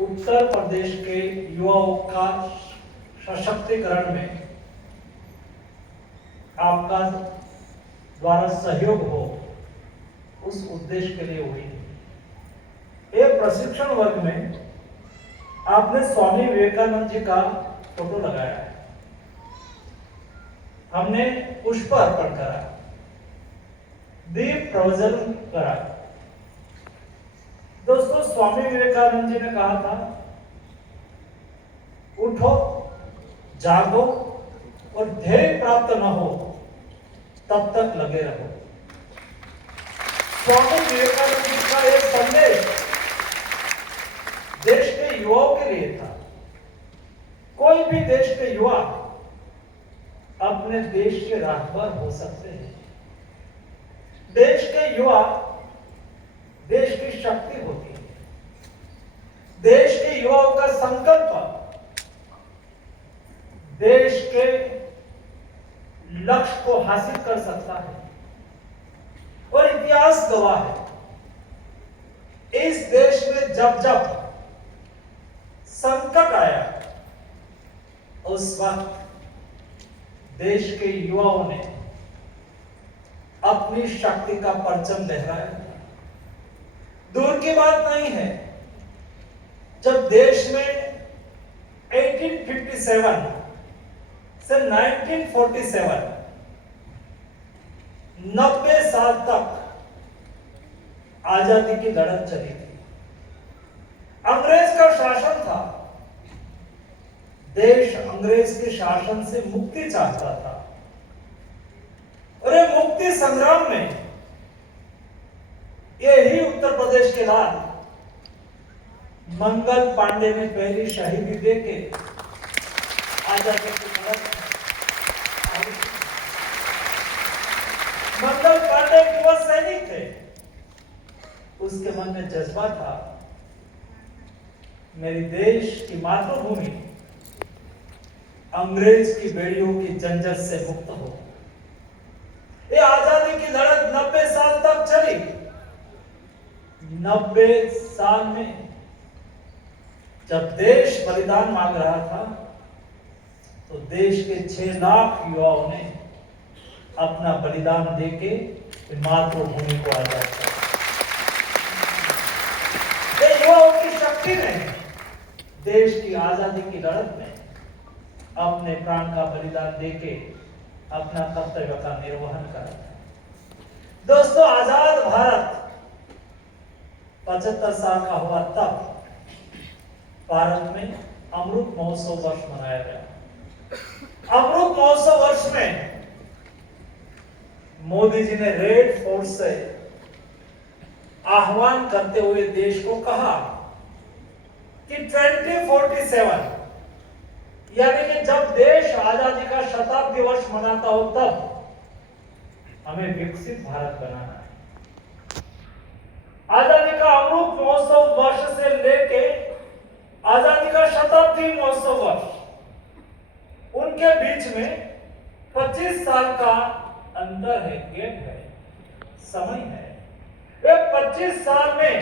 उत्तर प्रदेश के युवाओं का सशक्तिकरण में आपका द्वारा सहयोग हो, उस उद्देश्य के लिए हुई। एक प्रशिक्षण वर्ग में आपने स्वामी विवेकानंद जी का फोटो लगाया है। हमने पुष्प अर्पण करा, दीप प्रज्वलन करा। दोस्तों, स्वामी विवेकानंद जी ने कहा था, उठो, जागो और ध्येय प्राप्त न हो तब तक लगे रहो। स्वामी विवेकानंद जी का एक संदेश देश के युवाओं के लिए था। कोई भी देश के युवा अपने देश के राहबर हो सकते हैं। देश के युवा देश की शक्ति होती है। देश के युवाओं का संकल्प देश के लक्ष्य को हासिल कर सकता है। और इतिहास गवाह है, इस देश में जब जब संकट आया, उस वक्त देश के युवाओं ने अपनी शक्ति का परचम लहराया था। दूर की बात नहीं है, जब देश में 1857 से 1947 90 साल तक आजादी की लड़त चली थी। अंग्रेज का शासन था। देश अंग्रेज के शासन से मुक्ति चाहता था। और ये मुक्ति संग्राम में यही उत्तर प्रदेश के लाल मंगल पांडे ने पहली शहीदी देके आजादी की लड़त। मंगल पांडे एक युवा सैनिक थे। उसके मन में जज्बा था, मेरी देश की मातृभूमि अंग्रेज की बेड़ियों की झंझट से मुक्त हो। ये आजादी की लड़त 90 साल तक चली। 90 साल में जब देश बलिदान मांग रहा था, तो देश के 6 लाख युवाओं ने अपना बलिदान देके मातृभूमि को आजाद किया। युवाओं की शक्ति ने देश की आजादी की लड़त में अपने प्राण का बलिदान देके अपना कर्तव्य का निर्वहन करा। दोस्तों, आजाद भारत 75 साल का हुआ तब भारत में अमृत महोत्सव वर्ष मनाया गया। अमृत महोत्सव वर्ष में मोदी जी ने रेड फोर्ट से आह्वान करते हुए देश को कहा कि 2047 यानी कि जब देश आजादी का शताब्दी वर्ष मनाता हो, तब हमें विकसित भारत बनाना है। आजादी का अमृत महोत्सव वर्ष से लेके आजादी का शताब्दी महोत्सव वर्ष, उनके बीच में 25 साल का अंतर है, गैप है, समय है। वे 25 साल में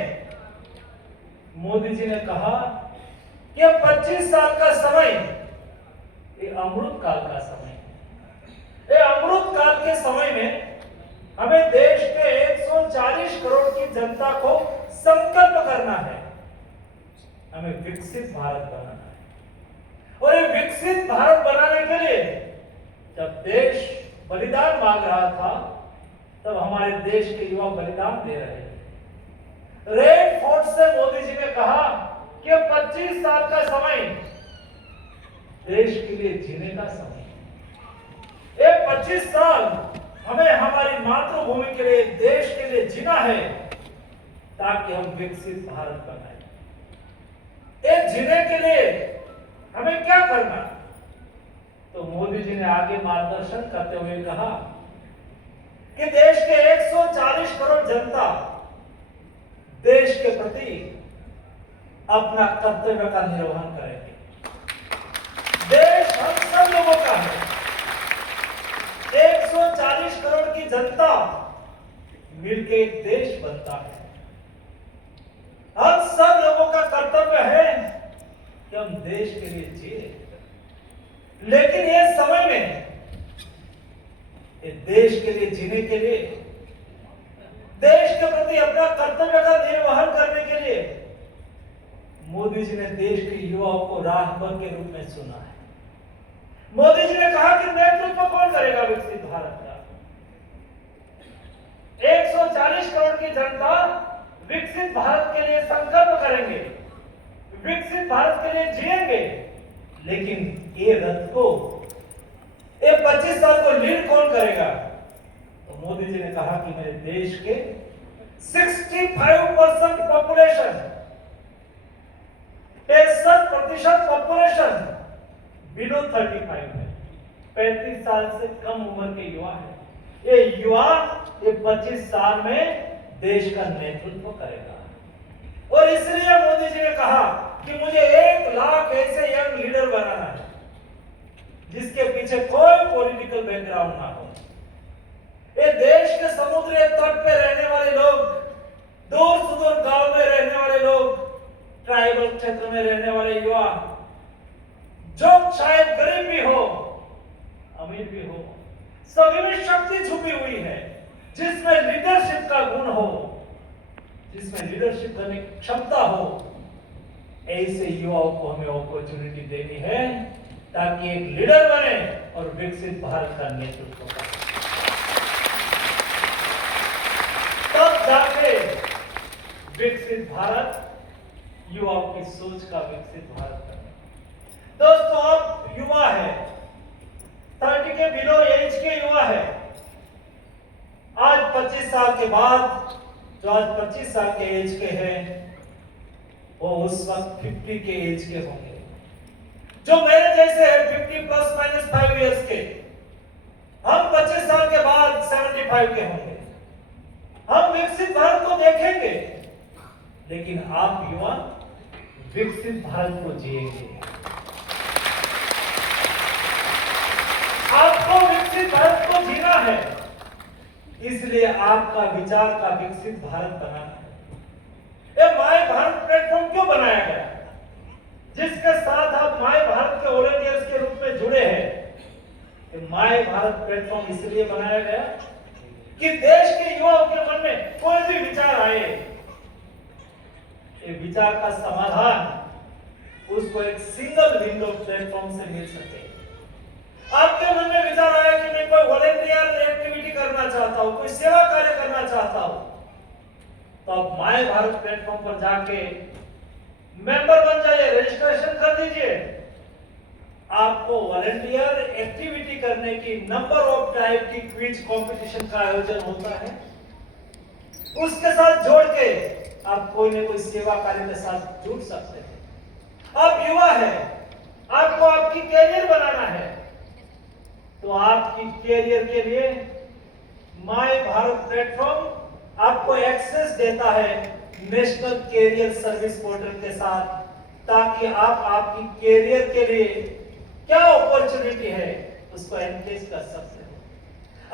मोदी जी ने कहा कि 25 साल का समय ये अमृत काल का समय है। ये अमृत काल के समय में हमें देश के 140 करोड़ की जनता को संकल्प करना है, हमें विकसित भारत बनाना है। और ये विकसित भारत बनाने के लिए जब देश बलिदान मांग रहा था, तब हमारे देश के युवा बलिदान दे रहे थे। रेड फोर्ट से मोदी जी ने कहा कि 25 साल का समय देश के लिए जीने का समय है। 25 साल हमें हमारी मातृभूमि के लिए, देश के लिए जीना है, ताकि हम विकसित भारत बनाए। एक जीने के लिए हमें क्या करना? तो मोदी जी ने आगे मार्गदर्शन करते हुए कहा कि देश के 140 करोड़ जनता देश के प्रति अपना कर्तव्य का निर्वहन करेंगे। देश हम सब लोगों का है। 140 करोड़ की जनता मिलकर एक देश बनता है। हम सब लोगों का कर्तव्य है देश के लिए जिए, लेकिन ये समय में ये देश के लिए जीने के लिए, देश के प्रति अपना कर्तव्य का निर्वहन करने के लिए मोदी जी ने देश के युवाओं को राहबर के रूप में चुना है। मोदी जी ने कहा कि नेतृत्व कौन करेगा विकसित भारत का। 140 करोड़ की जनता विकसित भारत के लिए संकल्प करेंगे, विकसित भारत के लिए जिएंगे, लेकिन ये रथ को, ये 25 साल को लीड कौन करेगा? तो मोदी जी ने कहा कि मेरे देश के 65% पॉपुलेशन, 63% पॉपुलेशन बिलो 35 है, 35 साल से कम उम्र के युवा है। ये युवा ये 25 साल में देश का नेतृत्व करेगा। और इसलिए मोदी जी ने कहा कि मुझे 1 लाख ऐसे यंग लीडर बनाना है जिसके पीछे कोई पॉलिटिकल बैकग्राउंड ना हो। ये देश के समुद्री तट पे रहने वाले लोग, दूर सुदूर गांव में रहने वाले लोग, ट्राइबल क्षेत्र में रहने वाले युवा, जो शायद गरीब भी हो, अमीर भी हो, सभी में शक्ति छुपी हुई है, जिसमें लीडरशिप का गुण हो, जिसमें लीडरशिप करने की क्षमता हो, ऐसे युवाओं को हमें अपॉर्चुनिटी देनी है ताकि एक लीडर बने और विकसित भारत का नेतृत्व करे। तब जाके विकसित भारत, युवाओं की सोच का विकसित भारत बने। दोस्तों, आप युवा है, 30 के बिलो एज के युवा है। आज 25 साल के बाद, जो आज 25 साल के एज के हैं, वो उस वक्त 50 के एज के होंगे। जो मेरे जैसे है 50 प्लस माइनस 5 इयर्स के, हम 25 साल के बाद 75 के होंगे। हम विकसित भारत को देखेंगे, लेकिन आप युवा विकसित भारत को जिएंगे। आपको विकसित भारत को जीना है, इसलिए आपका विचार का विकसित भारत बनाना है। ये माय भारत प्लेटफॉर्म क्यों बनाया गया, जिसके साथ आप माय भारत के वॉलंटियर्स के रूप में जुड़े हैं? माय भारत प्लेटफॉर्म इसलिए बनाया गया कि देश के युवाओं के मन में कोई भी विचार आए, ये विचार का समाधान उसको एक सिंगल विंडो प्लेटफॉर्म से मिल सके। आपके मन में विचार आया कि मैं कोई वॉलंटियर एक्टिविटी करना चाहता हूं, कोई सेवा कार्य करना चाहता हूं, तो आप माय भारत प्लेटफॉर्म पर जाके मेंबर बन जाइए, रजिस्ट्रेशन कर दीजिए। आपको वॉलंटियर एक्टिविटी करने की नंबर ऑफ टाइप की क्विज कंपटीशन का आयोजन होता है, उसके साथ जोड़ के आप कोई न कोई सेवा कार्य के साथ जुड़ सकते हैं। आप युवा है, आपको आपकी कैरियर बनाना है, तो आपकी कैरियर के लिए माय भारत प्लेटफॉर्म आपको एक्सेस देता है नेशनल कैरियर सर्विस पोर्टल के साथ, ताकि आप आपकी कैरियर के लिए क्या अपॉर्चुनिटी है उसको एनकेज कर सकते हो।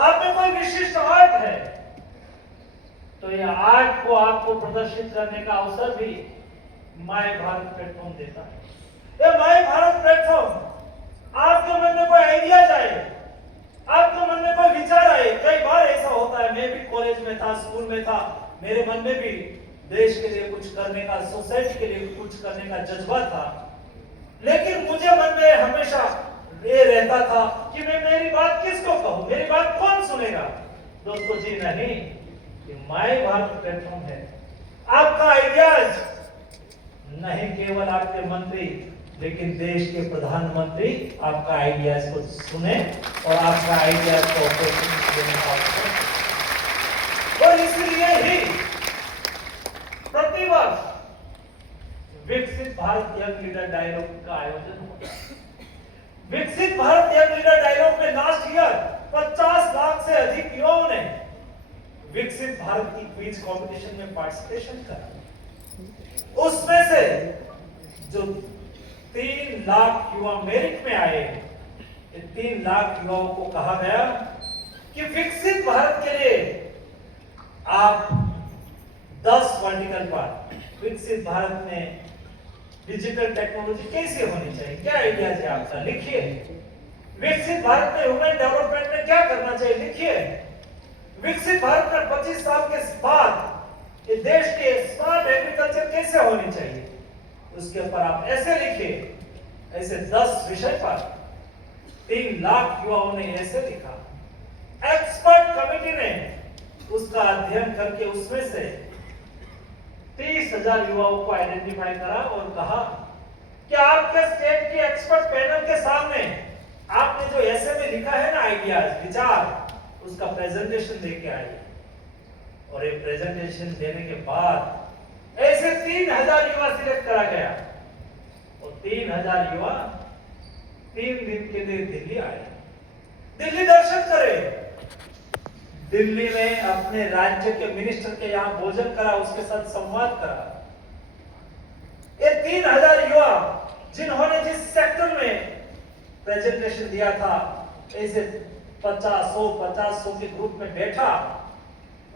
आप में कोई विशिष्ट आर्ट है, तो ये आर्ट को आपको प्रदर्शित करने का अवसर भी माय भारत प्लेटफॉर्म देता है। ये माय भारत प्लेटफॉर्म आपके मन में कोई आइडिया जाए, आपके मन में कोई विचार आए। कई बार ऐसा होता है, मैं भी कॉलेज में था, स्कूल में था, मेरे मन में भी देश के लिए कुछ करने का, सोसाइटी के लिए कुछ करने का जज्बा था, लेकिन मुझे मन में हमेशा ये रहता था कि मैं मेरी बात किसको कहूं, मेरी बात कौन सुनेगा। दोस्तों जी नहीं, ये माय भारत प्लेटफॉर्म है। आपका आइडियाज नहीं केवल आपके मंत्री, लेकिन देश के प्रधानमंत्री आपका आइडियाज को सुने और आपका आइडियाज को अपॉर्चुनिटी देने का अवसर। और इसलिए ही प्रतिवर्ष विकसित भारत यंग लीडर डायलॉग का आयोजन होता है। विकसित भारत यंग लीडर डायलॉग में लास्ट ईयर 50 लाख से अधिक युवाओं ने विकसित भारत की क्विज कंपटीशन में पार्टिसिपेशन करा। उसमें से जो 3 लाख युवा मेरिट में आए, 3 लाख युवाओं को कहा गया कि विकसित भारत के लिए आप 10 वर्टिकल पार्ट, विकसित भारत में डिजिटल टेक्नोलॉजी कैसे होनी चाहिए, क्या आइडियाज है आपका, लिखिए। विकसित भारत में ह्यूमन डेवलपमेंट में क्या करना चाहिए, लिखिए। विकसित भारत में 25 साल के बाद ये देश के स्मार्ट एग्रीकल्चर कैसे होनी चाहिए, उसके ऊपर आप ऐसे लिखिए। ऐसे 10 विषय पर 3 लाख युवाओं ने ऐसे लिखा। एक्सपर्ट कमेटी ने उसका अध्ययन करके उसमें से 30,000 युवाओं को आइडेंटिफाई करा और कहा कि आपके स्टेट के एक्सपर्ट पैनल के सामने आपने जो ऐसे में लिखा है ना, आइडियाज, विचार, उसका प्रेजेंटेशन देके आइए। और एक प्रेजेंटेशन देने के बाद ऐसे 3,000 युवा सिलेक्ट करा गया और 3,000 युवा 3 दिन के लिए दिल्ली आए, दिल्ली दर्शन करे, दिल्ली में अपने राज्य के मिनिस्टर के यहाँ भोजन करा, उसके साथ संवाद करा। ये 3,000 युवा जिन्होंने जिस सेक्टर में प्रेजेंटेशन दिया था, ऐसे 50-100 के ग्रुप में बैठा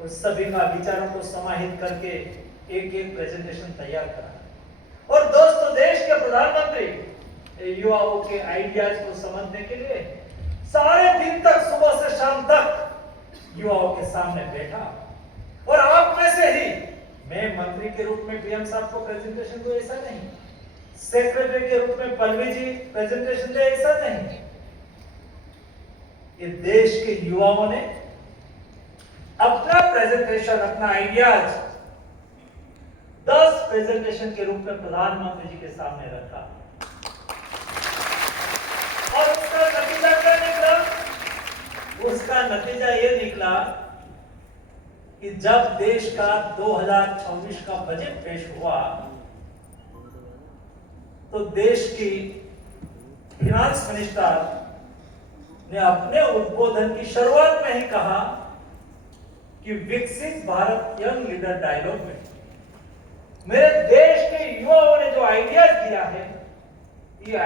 और सभी का विचारों को समाहित करके एक प्रेजेंटेशन तैयार करा। और दोस्तों, देश के प्रधानमंत्री युवाओं के आइडियाज को समझने के लिए सारे दिन तक, सुबह से शाम तक युवाओं के सामने बैठा। और आप में से ही मैं मंत्री के रूप में पीएम साहब को प्रेजेंटेशन दूं, ऐसा नहीं। सेक्रेटरी के रूप में पल्लवी जी प्रेजेंटेशन दे, ऐसा नहीं। ये देश के युवाओं ने अपना प्रेजेंटेशन, अपना आइडियाज 10 प्रेजेंटेशन के रूप में प्रधानमंत्री जी के सामने रखा। और उसका नतीजा क्या निकला? उसका नतीजा यह निकला कि जब देश का 2026 का बजट पेश हुआ तो देश की फाइनेंस मिनिस्टर ने अपने उद्बोधन की शुरुआत में ही कहा कि विकसित भारत यंग लीडर डायलॉग में मेरे देश के युवाओं ने जो आइडियाज दिया है, ये